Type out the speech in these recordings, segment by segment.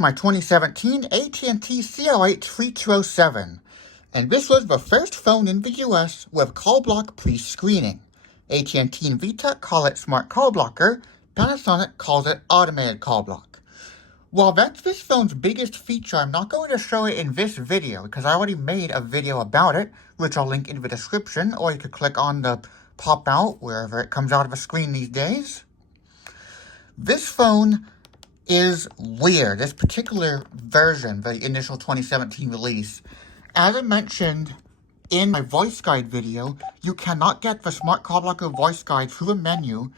is my 2017 AT&T CL83207, and this was the first phone in the US with call block pre-screening. AT&T and VTech call it Smart Call Blocker, Panasonic calls it Automated Call Block. While that's this phone's biggest feature, I'm not going to show it in this video because I already made a video about it, which I'll link in the description, or you could click on the pop out wherever it comes out of the screen these days. This phone is weird. This particular version, the initial 2017 release, as I mentioned in my voice guide video, you cannot get the Smart Call Blocker voice guide through the menu.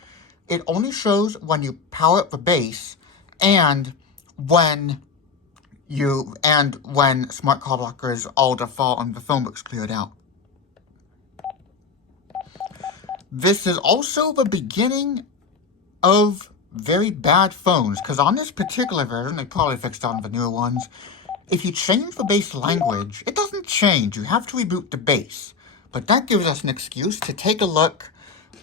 It only shows when you power up the base and when Smart Call Blocker is all default and the phone book's cleared out. This is also the beginning of very bad phones, because on this particular version, they probably fixed on the newer ones, if you change the base language, it doesn't change. You have to reboot the base. But that gives us an excuse to take a look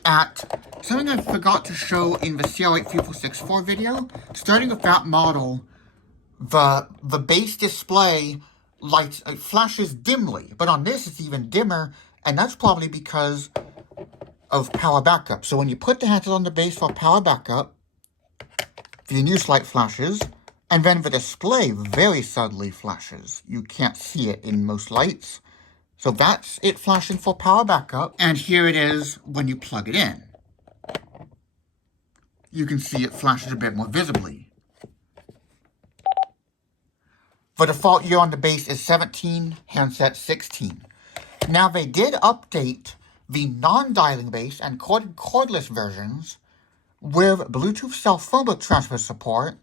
at something I forgot to show in the CL83207 video. Starting with that model, the base display lights flashes dimly, but on this it's even dimmer, and that's probably because of power backup. So when you put the handle on the base for power backup, the new light flashes, and then the display very subtly flashes. You can't see it in most lights. So that's it flashing for power backup, and here it is when you plug it in. You can see it flashes a bit more visibly. The default year on the base is 17, handset 16. Now they did update the non-dialing base and cordless versions with Bluetooth cell phone book transfer support,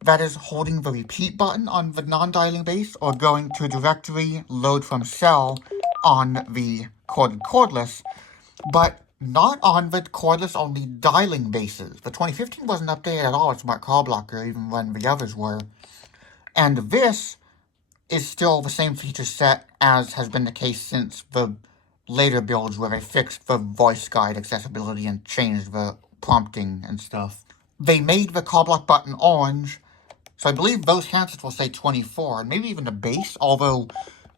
that is holding the repeat button on the non-dialing base or going to directory load from cell on the cordless, but not on the cordless only dialing bases. The 2015 wasn't updated at all with Smart Call Blocker, even when the others were. And this is still the same feature set as has been the case since the later builds where they fixed the voice guide accessibility and changed the prompting and stuff. They made the call block button orange, so I believe those handsets will say 24, and maybe even the base, although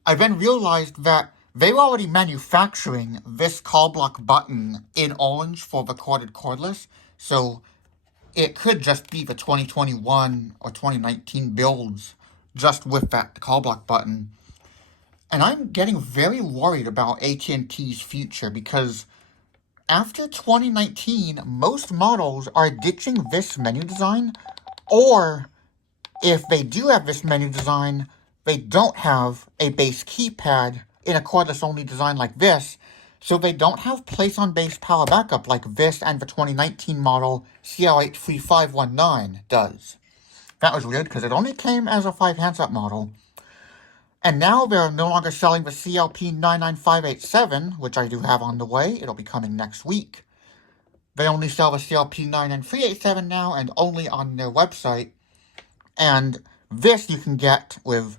I then realized that they were already manufacturing this call block button in orange for the cordless, so it could just be the 2021 or 2019 builds just with that call block button. And I'm getting very worried about AT&T's future because after 2019, most models are ditching this menu design, or if they do have this menu design, they don't have a base keypad in a cordless-only design like this, so they don't have place-on-base power backup like this and the 2019 model CL83519 does. That was weird because it only came as a 5-handset model. And now they're no longer selling the CLP99587, which I do have on the way. It'll be coming next week. They only sell the CLP99387 now, and only on their website. And this you can get with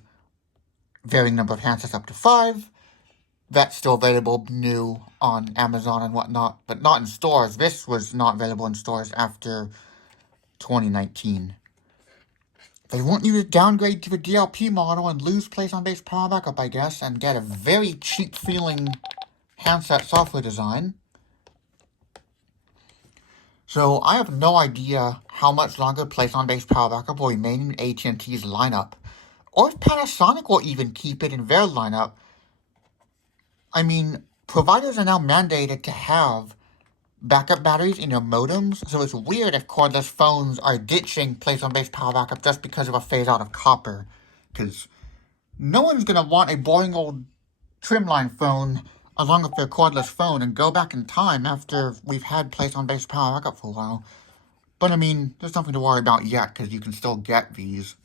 varying number of handsets up to 5. That's still available new on Amazon and whatnot, but not in stores. This was not available in stores after 2019. They want you to downgrade to a DLP model and lose place-on-base power backup, I guess, and get a very cheap-feeling handset software design. So I have no idea how much longer place-on-base power backup will remain in AT&T's lineup, or if Panasonic will even keep it in their lineup. I mean, providers are now mandated to have backup batteries in your modems, so it's weird if cordless phones are ditching place-on-base power backup just because of a phase-out of copper, because no one's going to want a boring old trimline phone along with their cordless phone and go back in time after we've had place-on-base power backup for a while. But I mean, there's nothing to worry about yet, because you can still get these.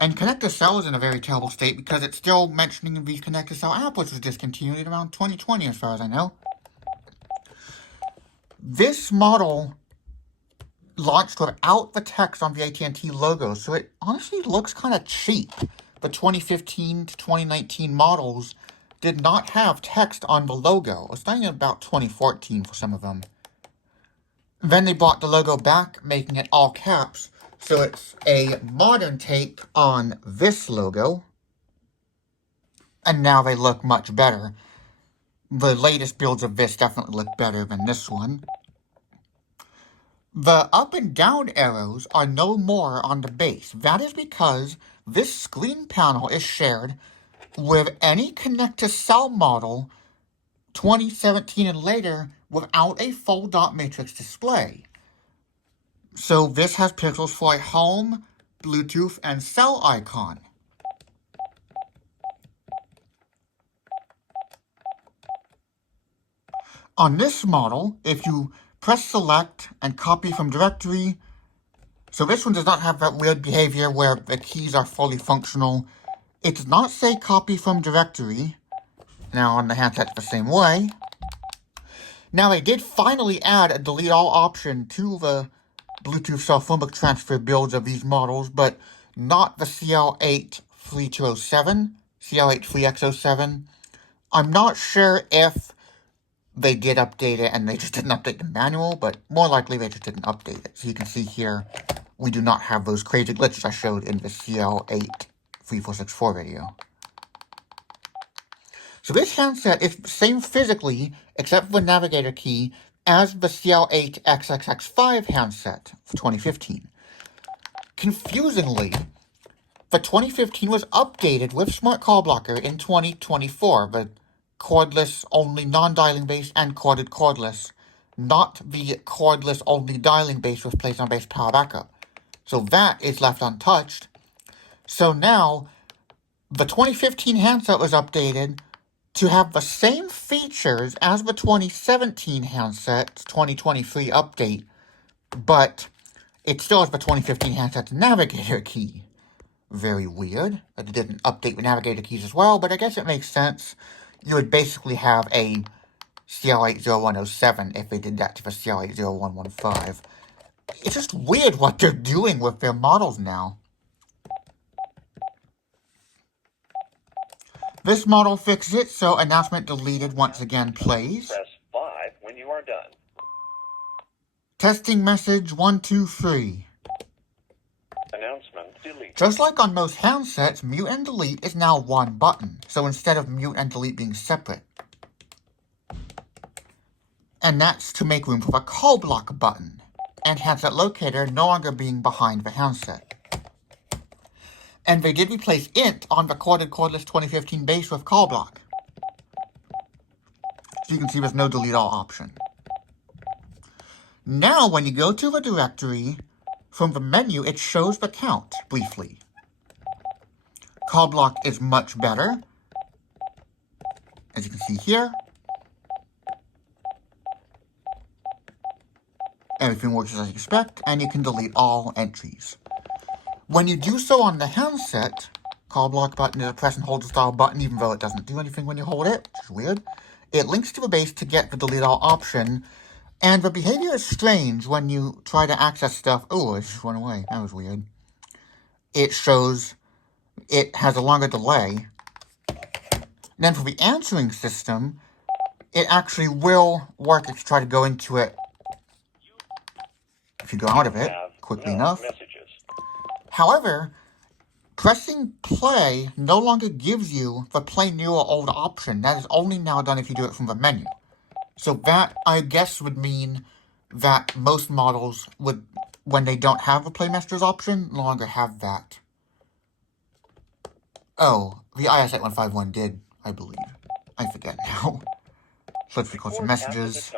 And Connect Cell is in a very terrible state because it's still mentioning the Connect Cell app, which was discontinued around 2020 as far as I know. This model launched without the text on the AT&T logo, so it honestly looks kind of cheap. The 2015 to 2019 models did not have text on the logo. It was starting at about 2014 for some of them. Then they brought the logo back, making it all caps, So it's a modern take on this logo. And now they look much better. The latest builds of this definitely look better than this one. The up and down arrows are no more on the base. That is because this screen panel is shared with any connect-to-cell model 2017 and later without a full dot matrix display. So this has pixels for a home, Bluetooth, and cell icon. On this model, if you press select and copy from directory, so this one does not have that weird behavior where the keys are fully functional. It does not say copy from directory. Now on the handset the same way. Now they did finally add a delete all option to the Bluetooth cell phone book transfer builds of these models, but not the CL83207, CL83207. I'm not sure if they did update it and they just didn't update the manual, but more likely they just didn't update it. So you can see here, we do not have those crazy glitches I showed in the CL83464 video. So this handset is the same physically, except for the navigator key, as the CL8XXX5 handset for 2015. Confusingly, the 2015 was updated with Smart Call Blocker in 2024, the cordless only non-dialing base and corded cordless, not the cordless only dialing base with place on base power backup. So that is left untouched. So now the 2015 handset was updated to have the same features as the 2017 handset's 2023 update, but it still has the 2015 handset's navigator key. Very weird that it didn't update the navigator keys as well, but I guess it makes sense. You would basically have a CL80107 if they did that to the CL80115. It's just weird what they're doing with their models now. This model fixes it, so announcement deleted once again plays. Press 5 when you are done. Testing message 123. Announcement delete. Just like on most handsets, mute and delete is now one button, so instead of mute and delete being separate. And that's to make room for the call block button, and handset locator no longer being behind the handset. And they did replace int on the corded cordless 2015 base with call block. So you can see there's no delete all option. Now when you go to the directory, from the menu it shows the count briefly. Call block is much better, as you can see here. Everything works as you expect, and you can delete all entries. When you do so on the handset, call block button is a press and hold style button, even though it doesn't do anything when you hold it, which is weird. It links to the base to get the delete all option, and the behavior is strange when you try to access stuff. Oh, it just went away. That was weird. It shows it has a longer delay. Then for the answering system, it actually will work if you try to go into it. If you go out of it quickly enough. However, pressing play no longer gives you the play new or old option. That is only now done if you do it from the menu. So that, I guess, would mean that most models would, when they don't have the play messages option, no longer have that. Oh, the IS8151 did, I believe. I forget now. So let's record some messages.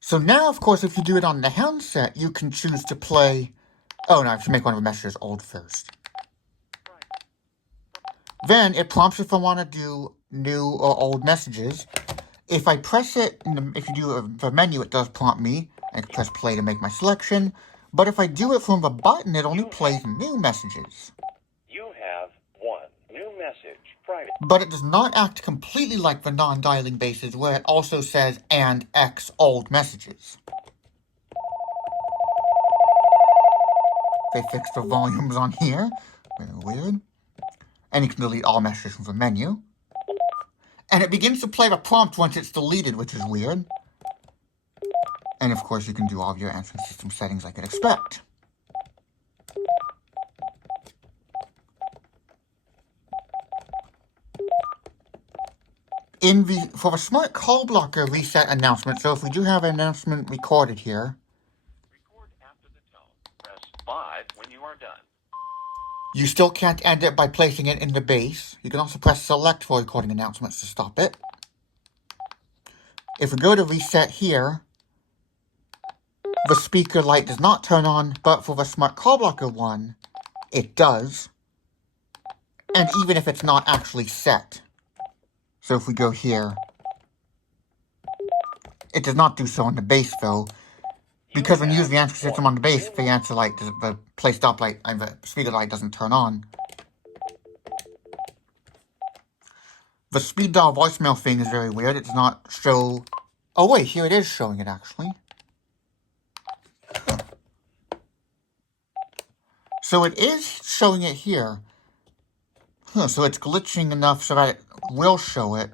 So now, of course, if you do it on the handset, you can choose to play... Oh, no, I have to make one of the messages old first. Then it prompts if I want to do new or old messages. If I press it, if you do the menu, it does prompt me. I can press play to make my selection. But if I do it from the button, it only plays new messages. You have one new message. Private. But it does not act completely like the non-dialing bases, where it also says and X old messages. They fixed the volumes on here. Very weird. And you can delete all messages from the menu. And it begins to play the prompt once it's deleted, which is weird. And of course, you can do all of your answering system settings like you'd expect. For the smart call blocker reset announcement, so if we do have an announcement recorded here, Record after the tone. Press 5 when you are done. you still can't end it by placing it in the base. You can also press select for recording announcements to stop it. If we go to reset here, the speaker light does not turn on, but for the smart call blocker one, it does. And even if it's not actually set. So if we go here, it does not do so on the base though, because when you use the answer system on the base, the answer light, the play stop light, and the speaker light doesn't turn on. The speed dial voicemail thing is very weird. It does not show. Oh wait, here it is showing it actually. Huh. So it is showing it here. Huh, so it's glitching enough so that it will show it.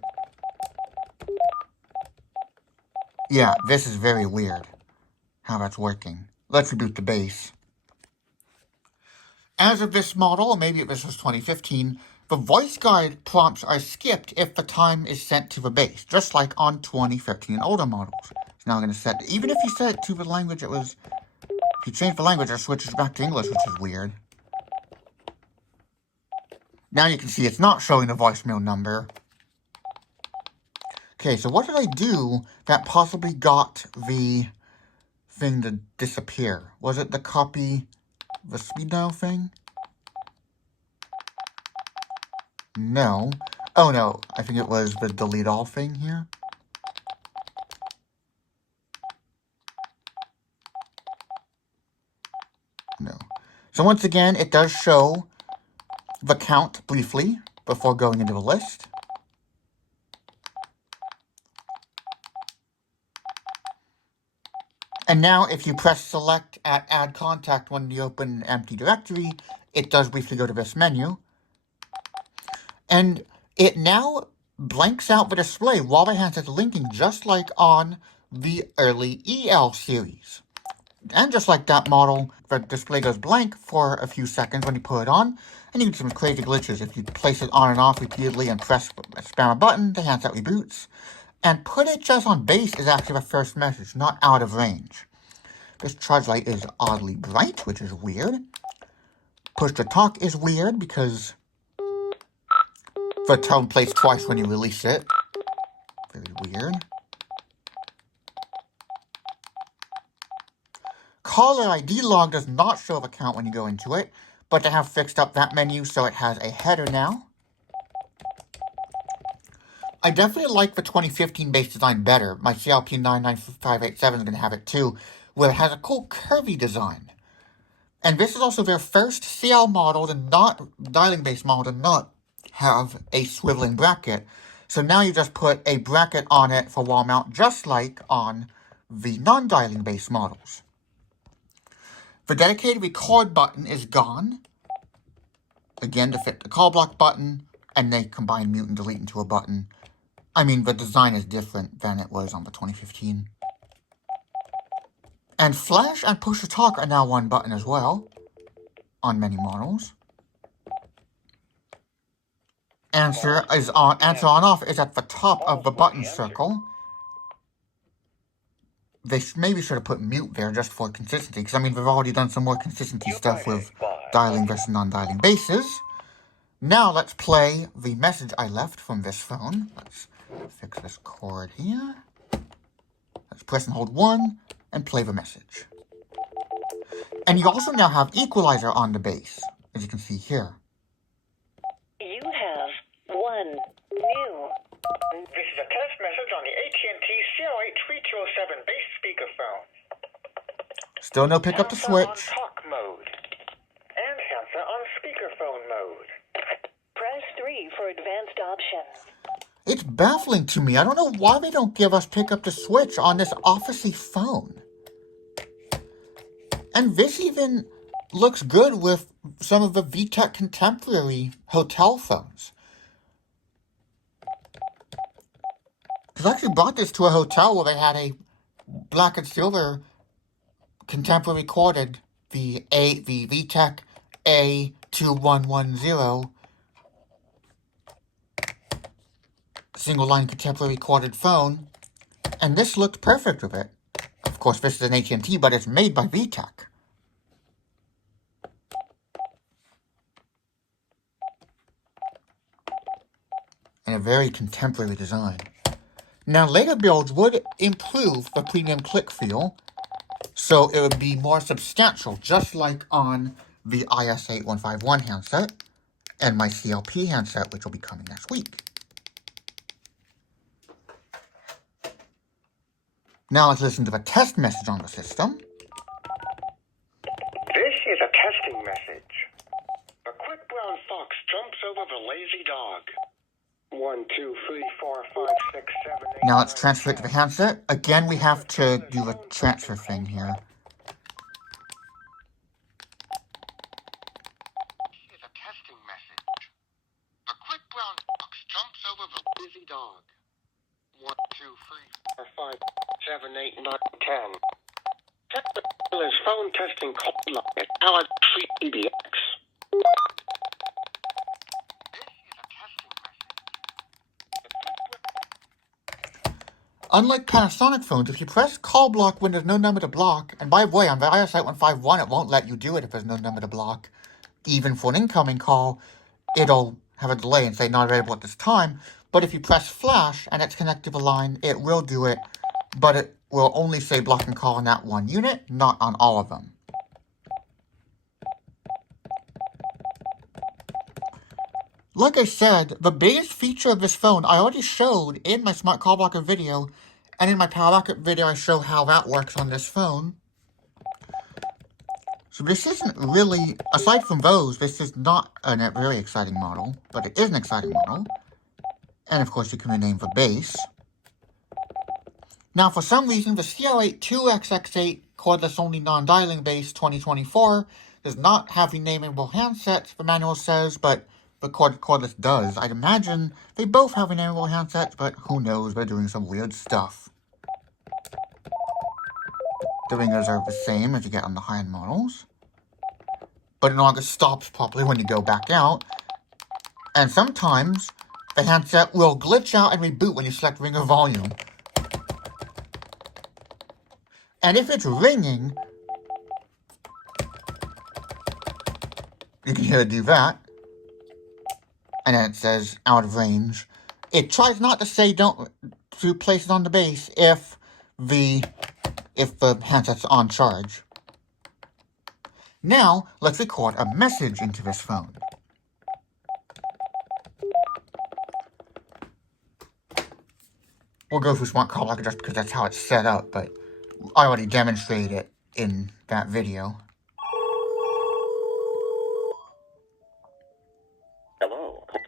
Yeah, this is very weird how that's working. Let's reboot the base. As of this model, or maybe this was 2015, the voice guide prompts are skipped if the time is sent to the base, just like on 2013 and older models. So now I'm going to set, even if you set it to the language it was, if you change the language, it switches back to English, which is weird. Now you can see it's not showing the voicemail number. Okay, so what did I do that possibly got the thing to disappear? Was it the copy the speed dial thing? No. Oh no, I think it was the delete all thing here. No. So once again, it does show the count briefly before going into the list. And now if you press select at add contact when you open an empty directory, it does briefly go to this menu. And it now blanks out the display while the handset's linking, just like on the early EL series. And just like that model, the display goes blank for a few seconds when you put it on, and you get some crazy glitches. If you place it on and off repeatedly and spam a button, the handset reboots. And put it just on base is actually the first message, not out of range. This charge light is oddly bright, which is weird. Push to talk is weird because the tone plays twice when you release it. Very weird. Caller ID log does not show the count when you go into it, but they have fixed up that menu so it has a header now. I definitely like the 2015 base design better. My CLP99587 is going to have it too, where it has a cool curvy design. And this is also their first CL model, dialing base model, to not have a swiveling bracket. So now you just put a bracket on it for wall mount, just like on the non-dialing base models. The dedicated record button is gone. Again, to fit the call block button, and they combine mute and delete into a button. I mean, the design is different than it was on the 2015. And flash and push to talk are now one button as well, on many models. Answer on off is at the top of the button circle. They maybe should have put mute there just for consistency, because I mean, they've already done some more consistency stuff with dialing versus non-dialing bases. Now let's play the message I left from this phone. Let's fix this cord here. Let's press and hold 1 and play the message. And you also now have equalizer on the base, as you can see here. You have one new. This is a test message on the AT&T CL83207 base speakerphone. Still no pick up the switch. On talk mode. And handset on speakerphone mode. Press 3 for advanced options. It's baffling to me. I don't know why they don't give us pick up the switch on this officey phone. And this even looks good with some of the VTech contemporary hotel phones. Because I actually brought this to a hotel where they had a black and silver contemporary recorded, the VTech A2110 single line contemporary corded phone, and this looked perfect with it. Of course, this is an AT&T, but it's made by VTech. And a very contemporary design. Now, later builds would improve the premium click feel, so it would be more substantial, just like on the IS8151 handset and my CLP handset, which will be coming next week. Now let's listen to the test message on the system. This is a testing message. A quick brown fox jumps over the lazy dog. 1, 2, 3, 4, 5, 6, 7, 8. Now let's transfer it to the handset. Again, we have to do the transfer thing here. This is a testing message. A quick brown fox jumps over the lazy dog. 1, 2, 3, 4, 5, 7, 8, 9, 10. Technical is phone testing call line at Allied Free PBX. Unlike Panasonic phones, if you press call block when there's no number to block, and by the way, on the IS8151, it won't let you do it if there's no number to block. Even for an incoming call, it'll have a delay and say not available at this time. But if you press flash and it's connected to the line, it will do it, but it will only say block and call on that one unit, not on all of them. Like I said, the biggest feature of this phone I already showed in my Smart Call Blocker video, and in my Power Backup video I show how that works on this phone. So this isn't really, aside from those, this is not a very exciting model, but it is an exciting model. And of course you can rename the base. Now for some reason the CL83207 cordless only non-dialing base 2024 does not have renameable handsets, the manual says, but the cordless does. I'd imagine they both have renameable handsets, but who knows, they're doing some weird stuff. The ringers are the same as you get on the high-end models, but it no longer stops properly when you go back out, and sometimes the handset will glitch out and reboot when you select ringer volume. And if it's ringing, you can hear it do that. And then it says out of range. It tries not to say don't to place it on the base if the handset's on charge. Now let's record a message into this phone. We'll go through Smart Call Blocker just because that's how it's set up, but I already demonstrated it in that video.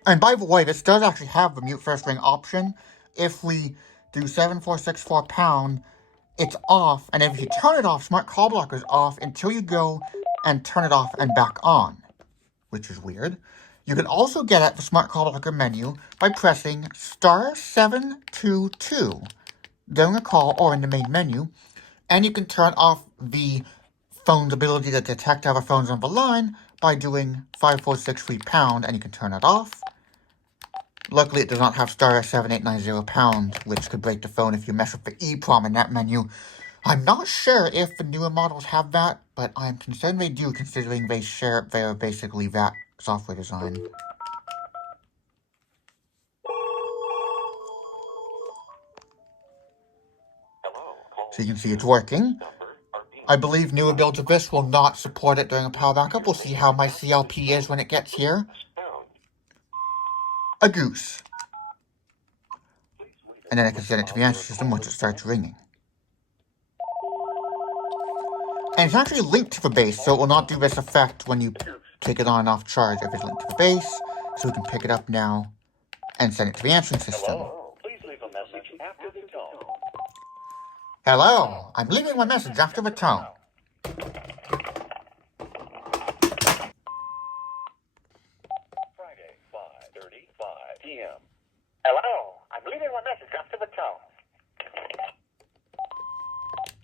And by the way, this does actually have the mute first ring option. If we do 7464 pound, it's off. And if you turn it off, Smart Call Blocker is off until you go and turn it off and back on, which is weird. You can also get at the Smart Call Blocker menu by pressing *722 during a call or in the main menu. And you can turn off the phone's ability to detect other phones on the line by doing 5463 pound, and you can turn it off. Luckily, it does not have *7890 pound, which could break the phone if you mess with the EEPROM in that menu. I'm not sure if the newer models have that, but I'm concerned they do, considering they are basically that software design. So you can see it's working. I believe newer builds of this will not support it during a power backup. We'll see how my CLP is when it gets here. A goose. And then I can send it to the answer system once it starts ringing. And it's actually linked to the base, so it will not do this effect when you take it on and off charge if it's linked to the base. So we can pick it up now and send it to the answering system. Hello, please leave a message after the tone. Hello, I'm leaving my message after the tone. Friday, 5:35 p.m. Hello, I'm leaving my message after the tone.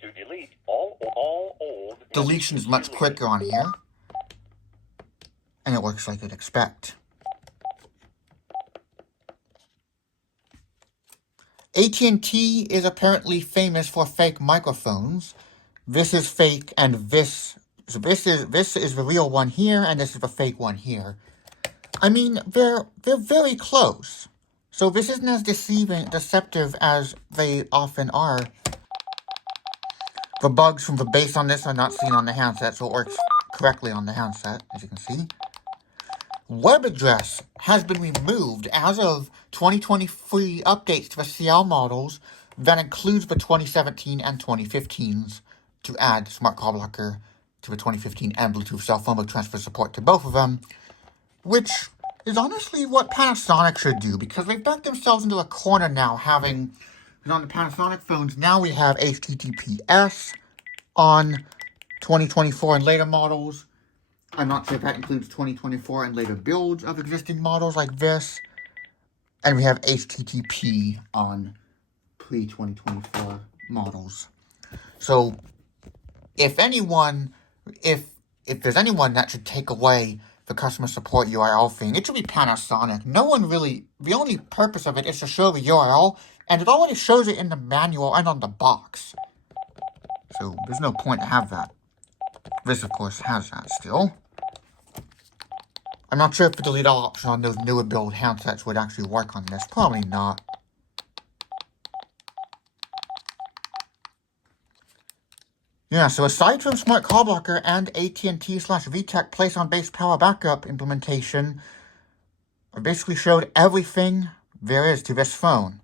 To delete all old... Deletion is much quicker on here. And it works like you'd expect. AT&T is apparently famous for fake microphones. This is fake, and this is the real one here, and this is the fake one here. I mean, they're very close. So this isn't as deceptive as they often are. The bugs from the base on this are not seen on the handset, so it works correctly on the handset, as you can see. Web address has been removed as of 2023 updates to the CL models that includes the 2017 and 2015s to add Smart Call Blocker to the 2015 and Bluetooth cell phone book transfer support to both of them, which is honestly what Panasonic should do, because they've backed themselves into a corner now, having, on the Panasonic phones, now we have HTTPS on 2024 and later models. I'm not sure if that includes 2024 and later builds of existing models like this. And we have HTTP on pre-2024 models. So, if there's anyone that should take away the customer support URL thing, it should be Panasonic. No one really, the only purpose of it is to show the URL, and it already shows it in the manual and on the box. So there's no point to have that. This, of course, has that still. I'm not sure if the delete all option on those newer build handsets would actually work on this. Probably not. Yeah, so aside from Smart Call Blocker and AT&T/VTech Place on Base Power Backup implementation, I basically showed everything there is to this phone.